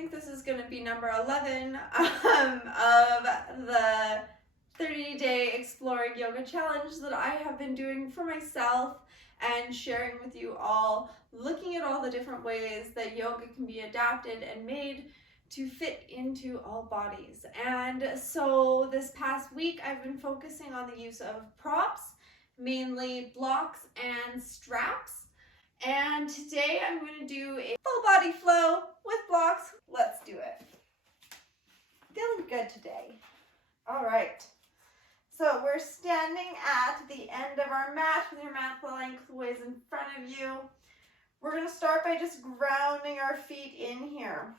think this is going to be number 11 of the 30-day Exploring Yoga Challenge that I have been doing for myself and sharing with you all, looking at all the different ways that yoga can be adapted and made to fit into all bodies. And so this past week, I've been focusing on the use of props, mainly blocks and straps. And today I'm going to do a full body flow with blocks. Let's do it. Feeling good today. All right. So we're standing at the end of our mat with your mat lengthways in front of you. We're going to start by just grounding our feet in here.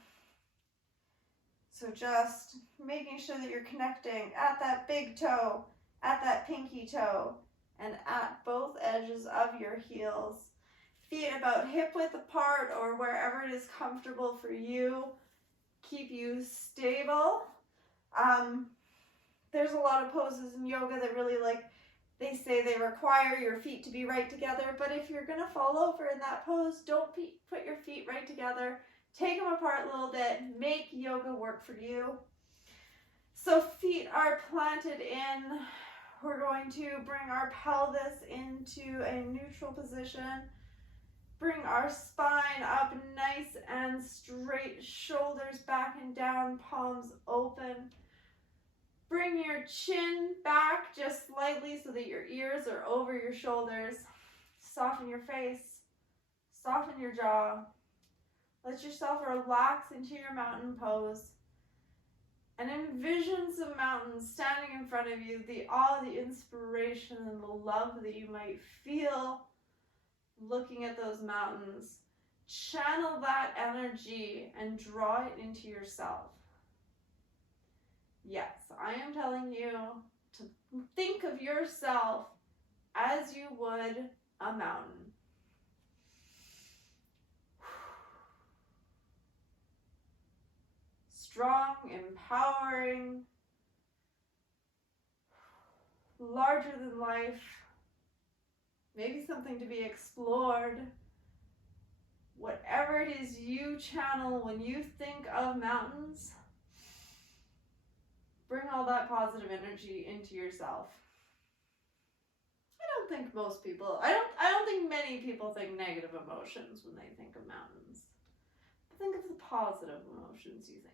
So just making sure that you're connecting at that big toe, at that pinky toe, and at both edges of your heels. Feet about hip width apart or wherever it is comfortable for you. Keep you stable. There's a lot of poses in yoga that really they say they require your feet to be right together, but if you're gonna fall over in that pose, don't put your feet right together. Take them apart a little bit. Make yoga work for you. So feet are planted in. We're going to bring our pelvis into a neutral position. Bring our spine up nice and straight, shoulders back and down, palms open. Bring your chin back just slightly so that your ears are over your shoulders. Soften your face, soften your jaw. Let yourself relax into your mountain pose. And envision some mountains standing in front of you, the awe, the inspiration, and the love that you might feel looking at those mountains. Channel that energy and draw it into yourself. Yes, I am telling you to think of yourself as you would a mountain. Strong, empowering, larger than life. Maybe something to be explored. Whatever it is you channel when you think of mountains, bring all that positive energy into yourself. I don't think most people, I don't think many people think negative emotions when they think of mountains. Think of the positive emotions you think of.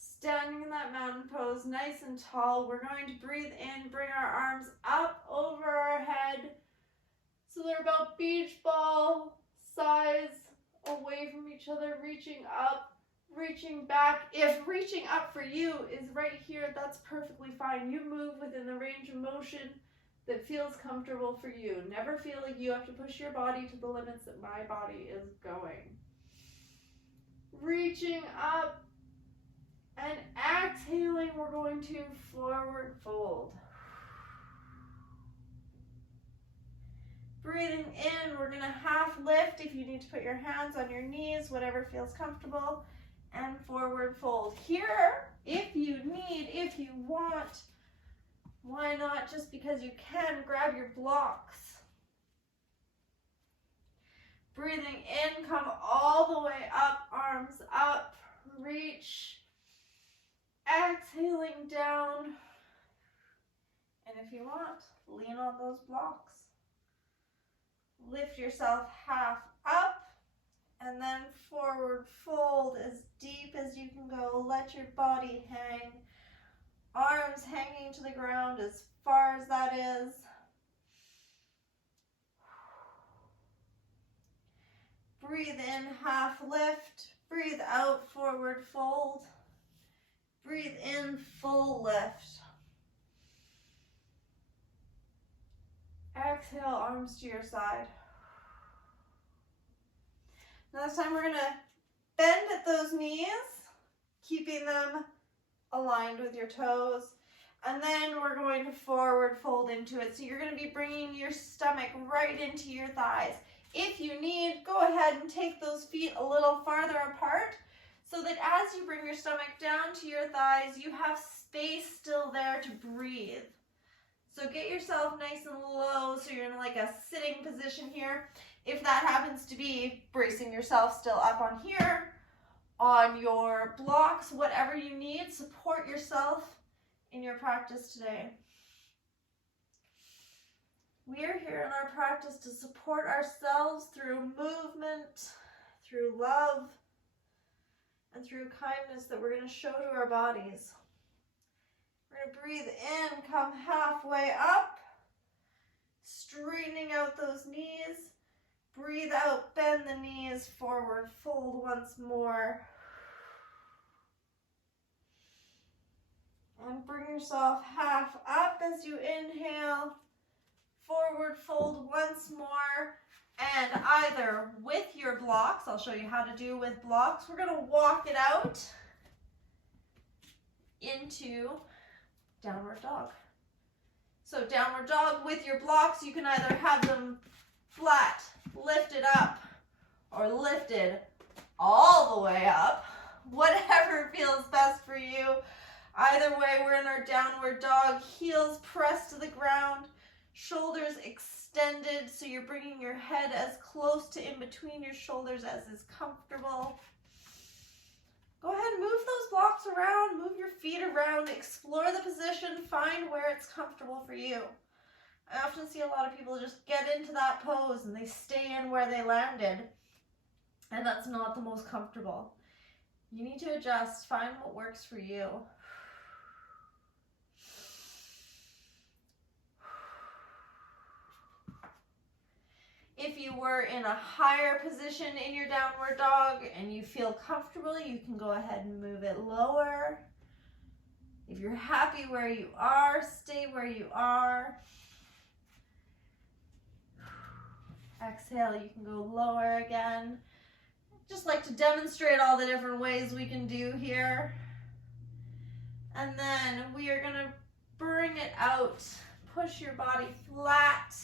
Standing in that mountain pose, nice and tall, we're going to breathe in, bring our arms up over our head so they're about beach ball size away from each other, reaching up, reaching back. If reaching up for you is right here, that's perfectly fine. You move within the range of motion that feels comfortable for you. Never feel like you have to push your body to the limits that my body is going. Reaching up and exhaling, we're going to forward fold. Breathing in, we're going to half lift if you need to put your hands on your knees, whatever feels comfortable, and forward fold. Here, if you need, if you want, why not, just because you can, grab your blocks. Breathing in, come all the way up, arms up, reach. Exhaling down. And if you want, lean on those blocks. Lift yourself half up and then forward fold as deep as you can go. Let your body hang. Arms hanging to the ground as far as that is. Breathe in, half lift. Breathe out, forward fold. Breathe in, full lift. Exhale, arms to your side. Now this time we're going to bend at those knees, keeping them aligned with your toes. And then we're going to forward fold into it. So you're going to be bringing your stomach right into your thighs. If you need, go ahead and take those feet a little farther apart so that as you bring your stomach down to your thighs, you have space still there to breathe. So get yourself nice and low so you're in like a sitting position here. If that happens to be bracing yourself still up on here, on your blocks, whatever you need. Support yourself in your practice today. We are here in our practice to support ourselves through movement, through love, and through kindness that we're going to show to our bodies. We're going to breathe in, come halfway up, straightening out those knees. Breathe out, bend the knees forward, fold once more. And bring yourself half up as you inhale. Forward fold once more. And either with your blocks, I'll show you how to do with blocks, we're going to walk it out into downward dog. So downward dog with your blocks, you can either have them flat, lifted up, or lifted all the way up, whatever feels best for you. Either way, we're in our downward dog, heels pressed to the ground, shoulders extended, so you're bringing your head as close to in between your shoulders as is comfortable. Go ahead and move those blocks around, move your feet around, explore the position, find where it's comfortable for you. I often see a lot of people just get into that pose and they stay in where they landed, and that's not the most comfortable. You need to adjust, find what works for you. If you were in a higher position in your downward dog and you feel comfortable, you can go ahead and move it lower. If you're happy where you are, stay where you are. Exhale, you can go lower again. Just like to demonstrate all the different ways we can do here. And then we are going to bring it out. Push your body flat.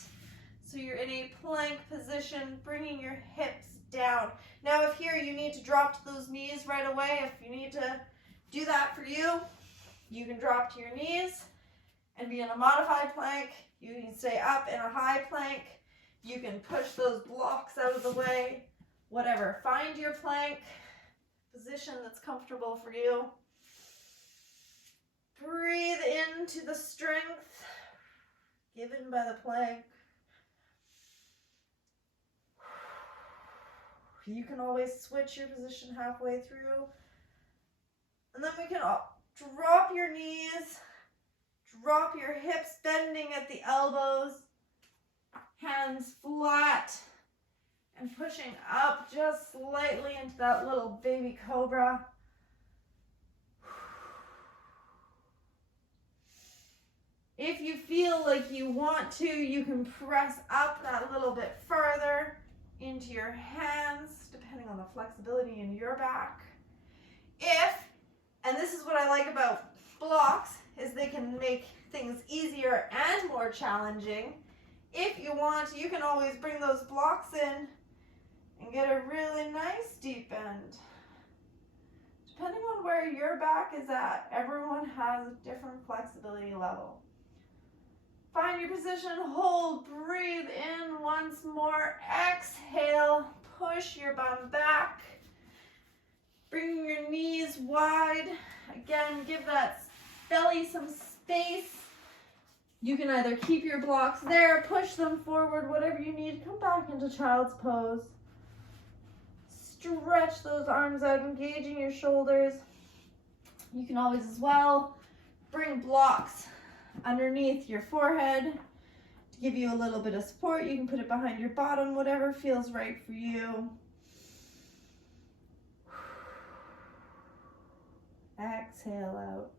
So you're in a plank position, bringing your hips down. Now if here you need to drop to those knees right away, if you need to do that for you, you can drop to your knees and be in a modified plank. You can stay up in a high plank. You can push those blocks out of the way. Whatever. Find your plank position that's comfortable for you. Breathe into the strength given by the plank. You can always switch your position halfway through. And then we can drop your knees, drop your hips, bending at the elbows, hands flat, and pushing up just slightly into that little baby cobra. If you feel like you want to, you can press up that little bit further into your hands, depending on the flexibility in your back. And this is what I like about blocks, is they can make things easier and more challenging. If you want, you can always bring those blocks in and get a really nice deep bend. Depending on where your back is at, everyone has a different flexibility level. Find your position, hold, breathe in once more, exhale, push your bum back, bring your knees wide. Again, give that belly some space. You can either keep your blocks there, push them forward, whatever you need. Come back into child's pose. Stretch those arms out, engaging your shoulders. You can always as well bring blocks underneath your forehead to give you a little bit of support. You can put it behind your bottom, whatever feels right for you. Exhale out.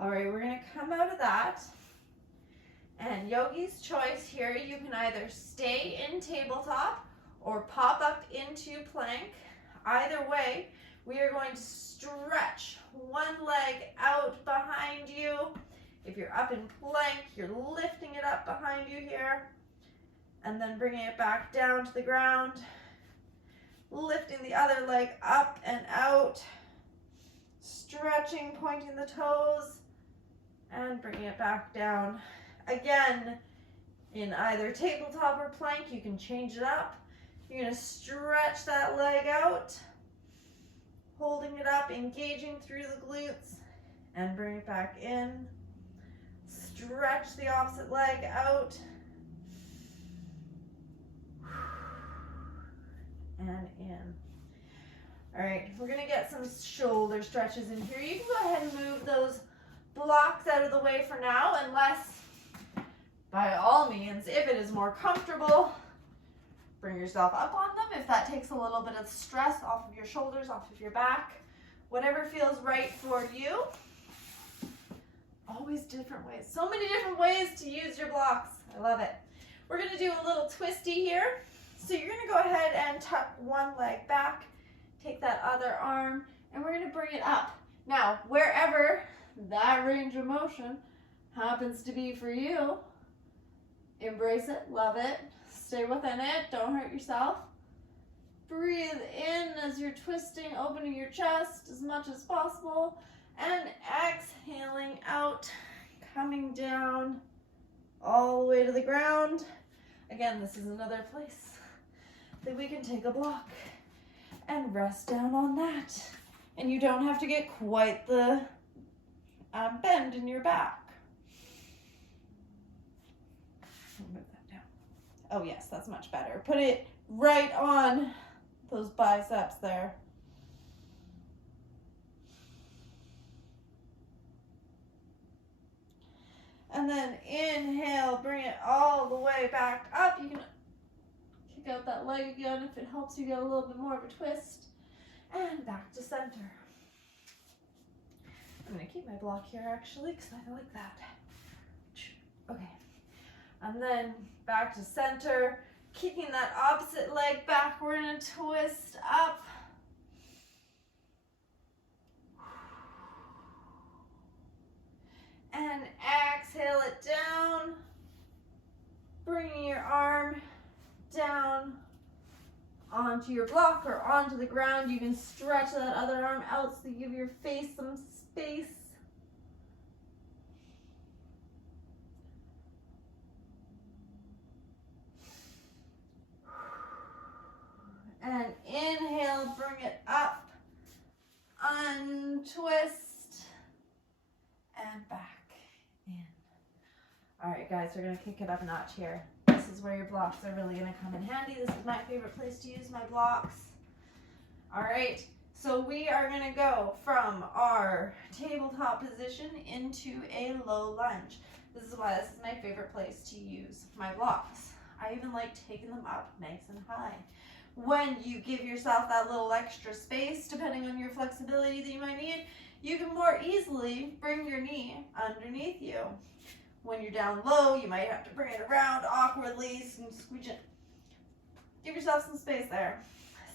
All right, we're going to come out of that. And yogi's choice here, you can either stay in tabletop or pop up into plank. Either way, we are going to stretch one leg out behind you. If you're up in plank, you're lifting it up behind you here, and then bringing it back down to the ground, lifting the other leg up and out, Stretching, pointing the toes, and bringing it back down. Again, in either tabletop or plank, you can change it up. You're going to stretch that leg out, holding it up, engaging through the glutes, and bring it back in. Stretch the opposite leg out. And in. All right, we're gonna get some shoulder stretches in here. You can go ahead and move those blocks out of the way for now, unless, by all means, if it is more comfortable, bring yourself up on them. If that takes a little bit of stress off of your shoulders, off of your back, whatever feels right for you. Always different ways. So many different ways to use your blocks. I love it. We're gonna do a little twisty here. So you're gonna go ahead and tuck one leg back, take that other arm, and we're gonna bring it up. Now, wherever that range of motion happens to be for you, embrace it, love it, stay within it, don't hurt yourself. Breathe in as you're twisting, opening your chest as much as possible, and exhaling out, coming down all the way to the ground. Again, this is another place that we can take a block and rest down on that. And you don't have to get quite the bend in your back. Move that down. Oh yes, that's much better. Put it right on those biceps there. And then inhale, bring it all the way back up. You can kick out that leg again if it helps you get a little bit more of a twist. And back to center. I'm going to keep my block here actually because I like that. Okay. And then back to center, kicking that opposite leg back. We're going to twist up. And exhale it down. Bringing your arm down onto your block or onto the ground. You can stretch that other arm out so you give your face some space. And inhale, bring it up, untwist, and back in. All right, guys, we're gonna kick it up a notch here. This is where your blocks are really gonna come in handy. This is my favorite place to use my blocks. All right, so we are gonna go from our tabletop position into a low lunge. This is why this is my favorite place to use my blocks. I even like taking them up nice and high. When you give yourself that little extra space, depending on your flexibility that you might need, you can more easily bring your knee underneath you. When you're down low, you might have to bring it around awkwardly, squeeze it. Give yourself some space there.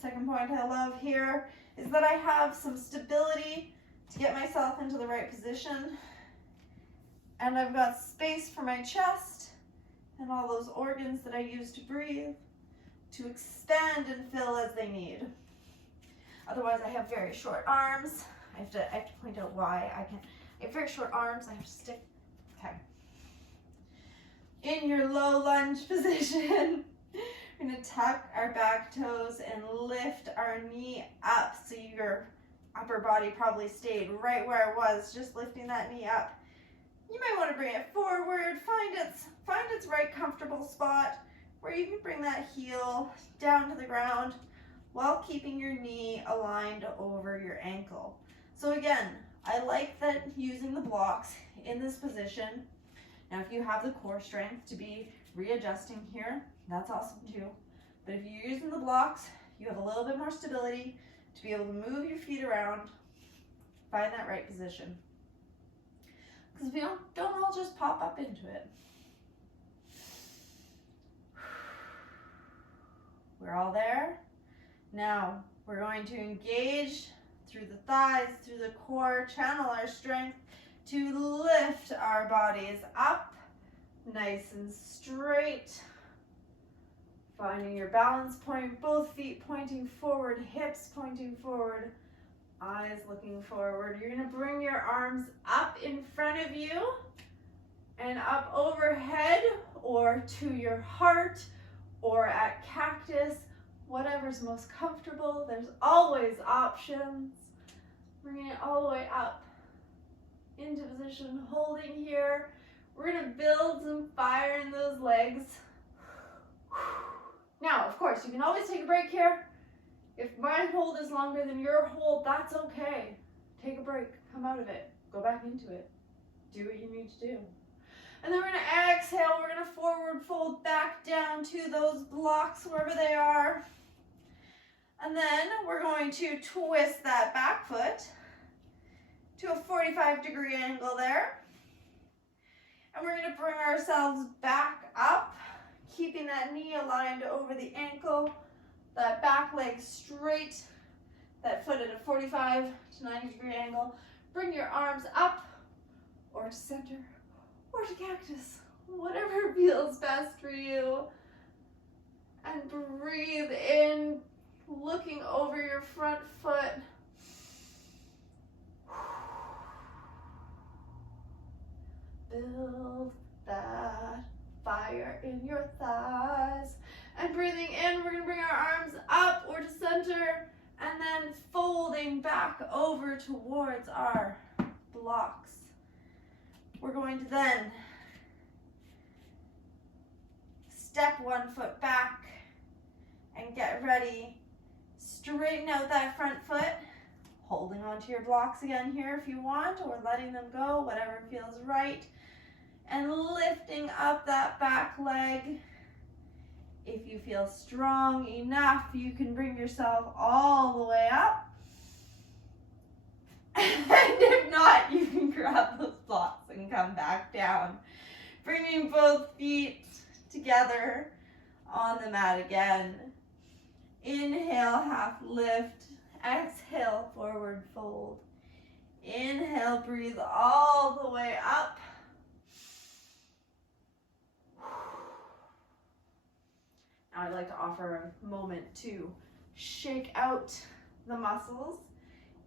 Second point I love here is that I have some stability to get myself into the right position. And I've got space for my chest and all those organs that I use to breathe to expand and fill as they need. Otherwise, I have very short arms. I have to point out why I can't. I have very short arms. I have to stick. Okay. In your low lunge position, we're going to tuck our back toes and lift our knee up so your upper body probably stayed right where it was, just lifting that knee up. You might want to bring it forward, find its right comfortable spot where you can bring that heel down to the ground while keeping your knee aligned over your ankle. So again, I like that using the blocks in this position. Now, if you have the core strength to be readjusting here, that's awesome too. But if you're using the blocks, you have a little bit more stability to be able to move your feet around, find that right position. Because we don't all just pop up into it. We're all there. Now, we're going to engage through the thighs, through the core, channel our strength to lift our bodies up, nice and straight. Finding your balance point, both feet pointing forward, hips pointing forward, Eyes looking forward. You're gonna bring your arms up in front of you and up overhead or to your heart or at cactus, whatever's most comfortable. There's always options. Bringing it all the way up into position, holding here. We're gonna build some fire in those legs. Now, of course, you can always take a break here. If my hold is longer than your hold, that's okay. Take a break, come out of it, go back into it. Do what you need to do. And then we're gonna exhale, we're gonna forward fold back down to those blocks wherever they are. And then we're going to twist that back foot to a 45-degree angle there. And we're gonna bring ourselves back up, keeping that knee aligned over the ankle, that back leg straight, that foot at a 45 to 90-degree angle. Bring your arms up or to center or to cactus, whatever feels best for you. And breathe in, looking over your front foot. Build that fire in your thighs. And breathing in, we're gonna bring our arms up or to center, and then folding back over towards our blocks. We're going to then step one foot back and get ready. Straighten out that front foot, holding onto your blocks again here if you want, or letting them go, whatever feels right. And lifting up that back leg. If you feel strong enough, you can bring yourself all the way up. And if not, you can grab those blocks and come back down. Bringing both feet together on the mat again. Inhale, half lift. Exhale, forward fold. Inhale, breathe all the way up. Now I'd like to offer a moment to shake out the muscles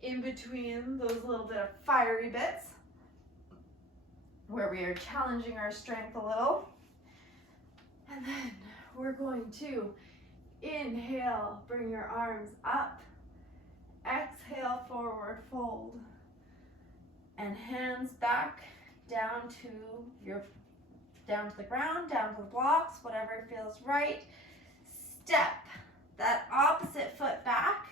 in between those little bit of fiery bits where we are challenging our strength a little. And then we're going to inhale, bring your arms up. Exhale, forward fold. And hands back down to the ground, down to the blocks, whatever feels right. Step that opposite foot back.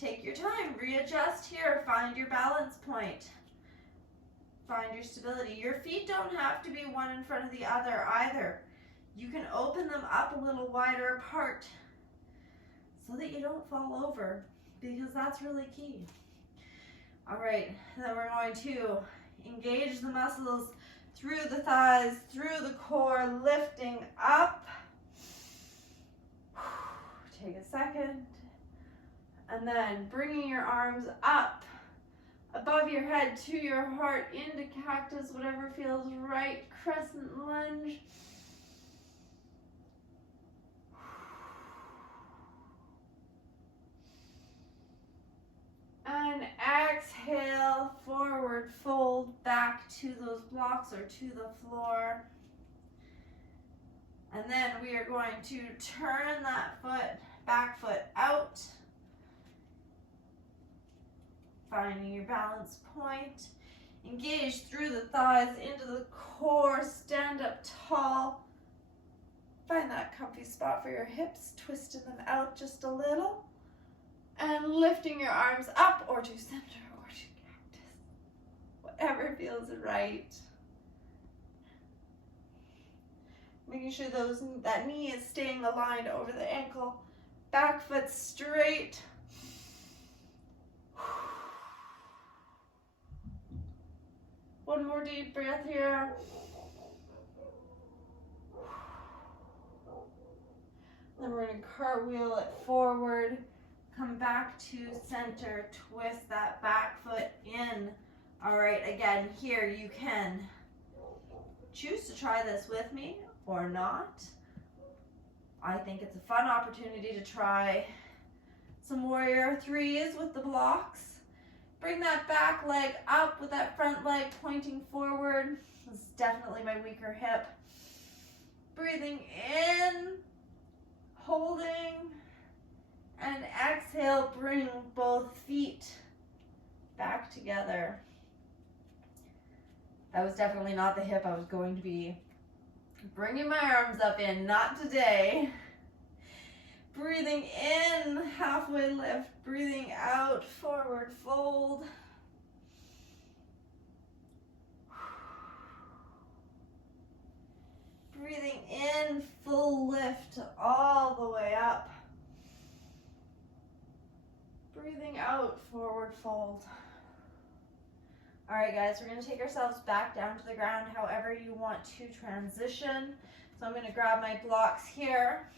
Take your time, readjust here, find your balance point. Find your stability. Your feet don't have to be one in front of the other either. You can open them up a little wider apart so that you don't fall over, because that's really key. All right, then we're going to engage the muscles through the thighs, through the core, lifting up. Take a second. And then bringing your arms up above your head to your heart, into cactus, whatever feels right. Crescent lunge. And exhale, forward fold back to those blocks or to the floor. And then we are going to turn that back foot out. Finding your balance point. Engage through the thighs into the core. Stand up tall. Find that comfy spot for your hips. Twisting them out just a little. And lifting your arms up or to center or to cactus. Whatever feels right. Making sure that knee is staying aligned over the ankle. Back foot straight. One more deep breath here. Then we're going to cartwheel it forward. Come back to center. Twist that back foot in. All right, again, here you can choose to try this with me or not. I think it's a fun opportunity to try Some warrior threes with the blocks. Bring that back leg up with that front leg pointing forward. This is definitely my weaker hip. Breathing in, holding, and exhale, bring both feet back together. That was definitely not the hip I was going to be bringing my arms up in, not today. Breathing in, halfway lift. Breathing out, forward fold. Breathing in, full lift all the way up. Breathing out, forward fold. All right, guys, we're gonna take ourselves back down to the ground however you want to transition. So I'm gonna grab my blocks here,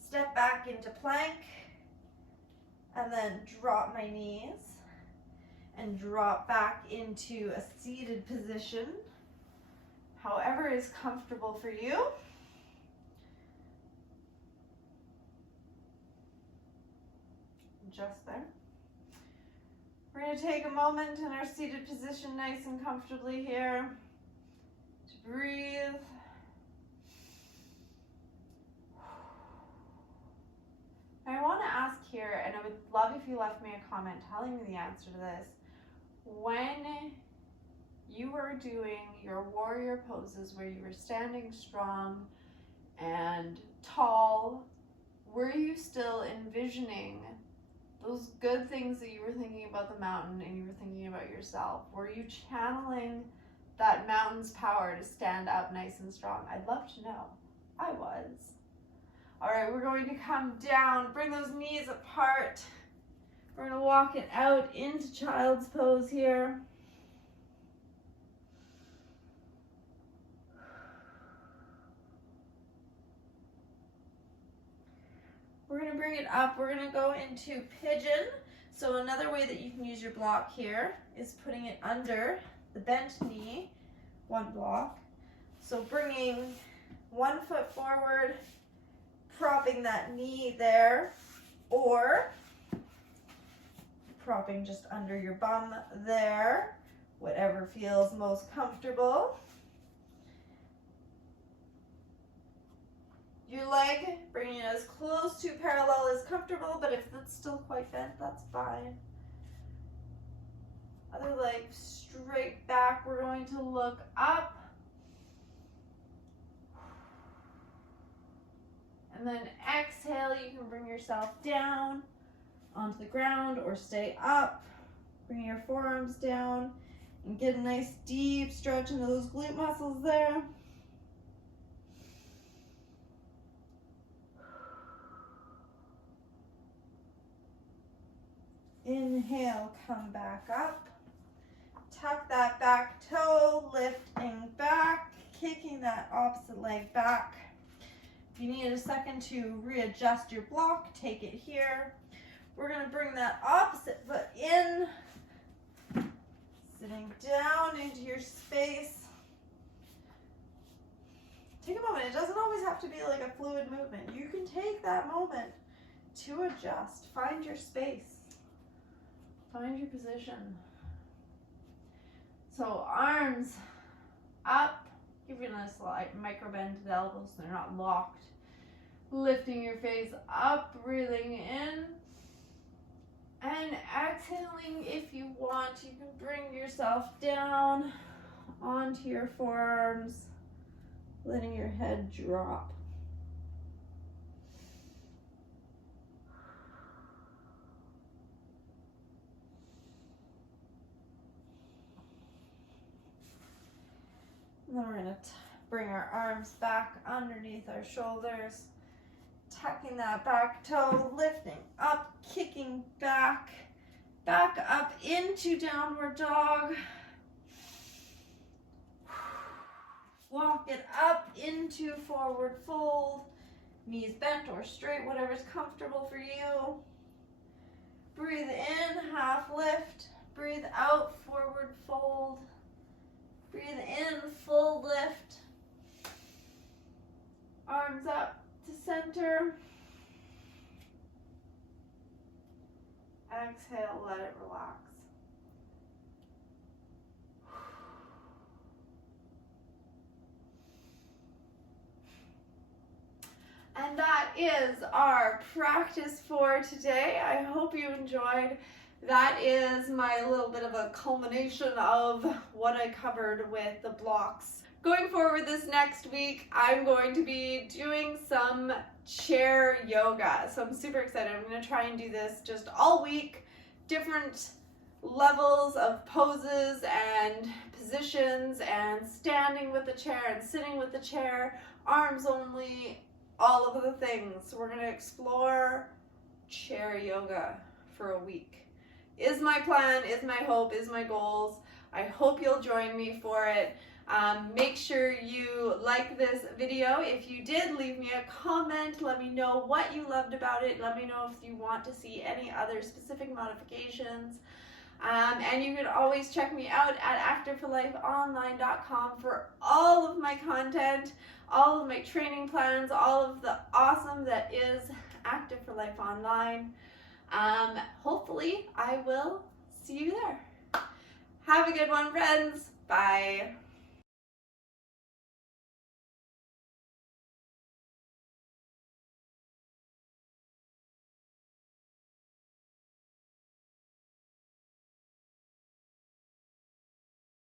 step back into plank, and then drop my knees and drop back into a seated position, however is comfortable for you. Just there. We're going to take a moment in our seated position, nice and comfortably here, to breathe. I want to ask here, and I would love if you left me a comment telling me the answer to this. When you were doing your warrior poses where you were standing strong and tall, were you still envisioning those good things that you were thinking about the mountain and you were thinking about yourself? Were you channeling that mountain's power to stand up nice and strong? I'd love to know. I was. All right, we're going to come down, bring those knees apart. We're going to walk it out into child's pose here. We're going to bring it up. We're going to go into pigeon. So another way that you can use your block here is putting it under the bent knee, one block. So bringing one foot forward, propping that knee there, or propping just under your bum there, whatever feels most comfortable. Your leg, bringing it as close to parallel as comfortable, but if it's still quite bent, that's fine. Other leg straight back. We're going to look up. And then exhale, you can bring yourself down onto the ground or stay up. Bring your forearms down and get a nice deep stretch into those glute muscles there. Inhale, come back up. Tuck that back toe, lifting back, kicking that opposite leg back. If you need a second to readjust your block, take it here. We're going to bring that opposite foot in, sitting down into your space. Take a moment. It doesn't always have to be like a fluid movement. You can take that moment to adjust. Find your space. Find your position. So arms up, giving a slight micro bend to the elbows so they're not locked. Lifting your face up, breathing in. And exhaling if you want. You can bring yourself down onto your forearms, letting your head drop. And then we're going to bring our arms back underneath our shoulders, tucking that back toe, lifting up, kicking back, back up into downward dog. Walk it up into forward fold, knees bent or straight, whatever's comfortable for you. Breathe in, half lift. Breathe out, forward fold. Breathe in, full lift. Arms up to center. Exhale, let it relax. And that is our practice for today. I hope you enjoyed. That is my little bit of a culmination of what I covered with the blocks. Going forward this next week, I'm going to be doing some chair yoga. So I'm super excited. I'm going to try and do this just all week, different levels of poses and positions, and standing with the chair and sitting with the chair, arms only, all of the things. We're going to explore chair yoga for a week. Is my plan, is my hope, is my goals. I hope you'll join me for it. Make sure you like this video. If you did, leave me a comment. Let me know what you loved about it. Let me know if you want to see any other specific modifications. And you can always check me out at activeforlifeonline.com for all of my content, all of my training plans, all of the awesome that is Active for Life Online. Hopefully I will see you there. Have a good one, friends. Bye.